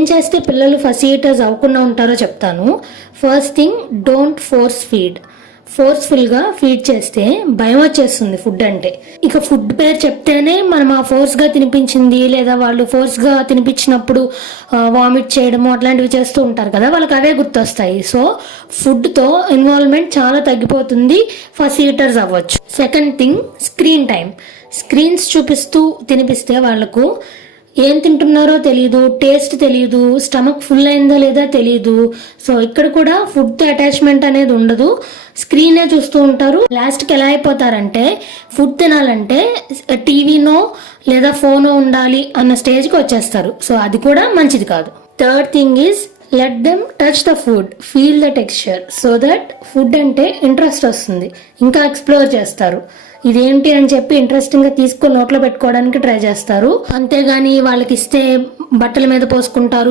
ఏం చేస్తే పిల్లలు ఫస్ట్ ఈటర్స్ అవ్వకుండా ఉంటారో చెప్తాను. First thing, don't force feed. ఫోర్స్ఫుల్గా ఫీడ్ చేస్తే భయం వచ్చేస్తుంది ఫుడ్ అంటే. ఇక ఫుడ్ పేరు చెప్తేనే మనం ఆ ఫోర్స్గా తినిపించింది, లేదా వాళ్ళు ఫోర్స్గా తినిపించినప్పుడు వామిట్ చేయడము అట్లాంటివి చేస్తూ ఉంటారు కదా, వాళ్ళకి అవే గుర్తొస్తాయి. సో ఫుడ్తో ఇన్వాల్వ్మెంట్ చాలా తగ్గిపోతుంది, ఫస్ట్ ఈటర్స్ అవ్వచ్చు. Second thing, screen time. Screens చూపిస్తూ తినిపిస్తే వాళ్ళకు ఏం తింటున్నారో తెలియదు, టేస్ట్ తెలియదు, స్టమక్ ఫుల్ అయిందా లేదా తెలియదు. సో ఇక్కడ కూడా ఫుడ్తో అటాచ్మెంట్ అనేది ఉండదు, స్క్రీనే చూస్తూ ఉంటారు. లాస్ట్కి ఎలా అయిపోతారంటే ఫుడ్ తినాలంటే టీవీనో లేదా ఫోనో ఉండాలి అన్న స్టేజ్కి వచ్చేస్తారు. సో అది కూడా మంచిది కాదు. Third thing is let them touch the food, feel the texture, so that food అంటే ఇంట్రెస్ట్ వస్తుంది, ఇంకా ఎక్స్ప్లోర్ చేస్తారు. ఇదేంటి అని చెప్పి ఇంట్రెస్టింగ్గా తీసుకొని నోట్లో పెట్టుకోవడానికి ట్రై చేస్తారు. అంతేగాని వాళ్ళకి ఇస్తే బట్టల మీద పోసుకుంటారు,